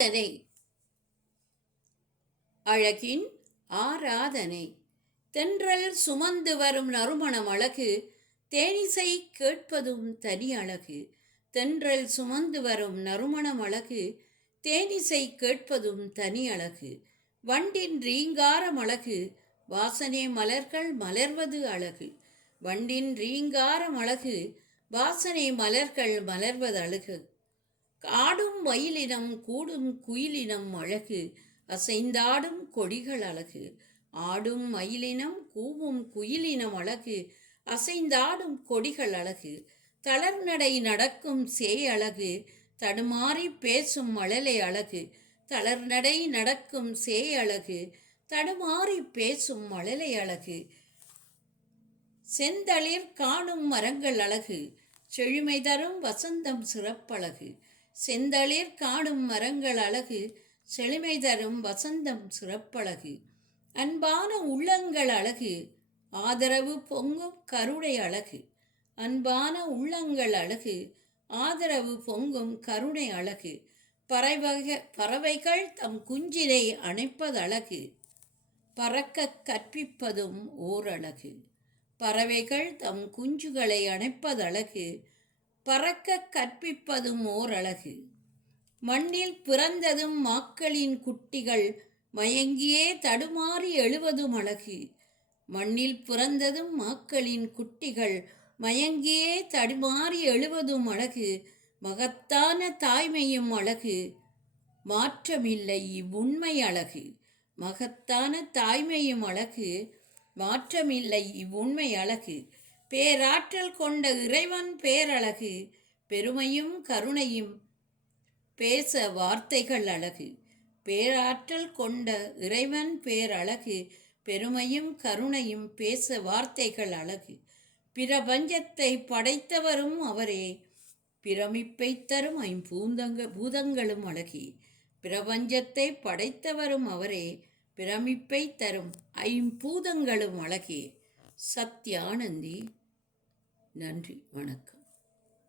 ஆராதனை. அழகின் ஆராதனை. தென்றல் சுமந்து வரும் நறுமணம் அழகு, தேனிசை கேட்பதும் தனி அழகு. தென்றல் சுமந்து வரும் நறுமணம் அழகு, தேனிசை கேட்பதும் தனி அழகு. வண்டின் ரீங்காரம் அழகு, வாசனை மலர்கள் மலர்வது அழகு. வண்டின் ரீங்காரம் அழகு, வாசனை மலர்கள் மலர்வது அழகு. ஆடும் மயிலினம் கூடும் குயிலினம் அழகு, அசைந்தாடும் கொடிகள் அழகு. ஆடும் மயிலினம் கூவும் குயிலினம் அழகு, அசைந்தாடும் கொடிகள் அழகு. தளர்நடை நடக்கும் சேய் அழகு, தடுமாறி பேசும் மழலை அழகு. தளர்நடை நடக்கும் சேய் அழகு, தடுமாறி பேசும் மழலை அழகு. செந்தளிர் காணும் மரங்கள் அழகு, செழுமை தரும் வசந்தம் சிறப்பழகு. செந்தளிர் காணும் மரங்கள் அழகு, செழுமை தரும் வசந்தம் சிறப்பழகு. அன்பான உள்ளங்கள் அழகு, ஆதரவு பொங்கும் கருணை அழகு. அன்பான உள்ளங்கள் அழகு, ஆதரவு பொங்கும் கருணை அழகு. பறவைகள் தம் குஞ்சினை அணைப்பதழகு, பறக்க கற்பிப்பதும் ஓரழகு. பறவைகள் தம் குஞ்சுகளை அணைப்பதழகு, பறக்க கற்பிப்பதும் ஓரழகு. மண்ணில் பிறந்ததும் மாக்களின் குட்டிகள் மயங்கியே தடுமாறி எழுவதும் அழகு. மண்ணில் பிறந்ததும் மாக்களின் குட்டிகள் மயங்கியே தடுமாறி எழுவதும் அழகு. மகத்தான தாய்மையும் அழகு, மாற்றமில்லை இவ்வுண்மை அழகு. மகத்தான தாய்மையும் அழகு, மாற்றமில்லை இவ்வுண்மை அழகு. பேராற்றல் கொண்ட இறைவன் பேரழகு, பெருமையும் கருணையும் பேச வார்த்தைகள் அழகு. பேராற்றல் கொண்ட இறைவன் பேரழகு, பெருமையும் கருணையும் பேச வார்த்தைகள் அழகு. பிரபஞ்சத்தை படைத்தவரும் அவரே, பிரமிப்பை தரும் பூதங்களும் அழகே. பிரபஞ்சத்தை படைத்தவரும் அவரே, பிரமிப்பை தரும் ஐம்பூதங்களும் அழகே. சத்யானந்தி. நன்றி, வணக்கம்.